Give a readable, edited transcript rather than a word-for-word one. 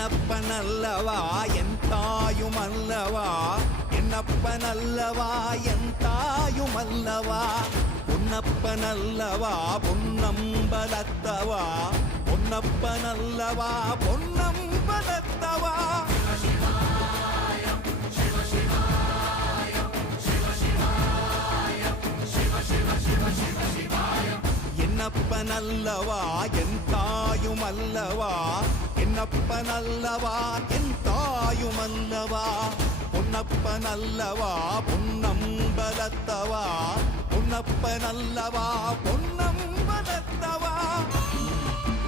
என்னப்பனல்லவா என் தாயுமல்லவா, என்னப்பனல்லவா என் தாயுமல்லவா, பொன்னப்பனல்லவா பொன்னம்பலத்தவா, பொன்னப்பனல்லவா பொன்னம்பலத்தவா. என்னப்பனல்லவா என் தாயுமல்லவா, என்னப்பனல்லவா என் தாயுமல்லவா, பொன்னப்பனல்லவா பொன்னம்பலத்தவா, பொன்னப்பனல்லவா பொன்னம்பலத்தவா.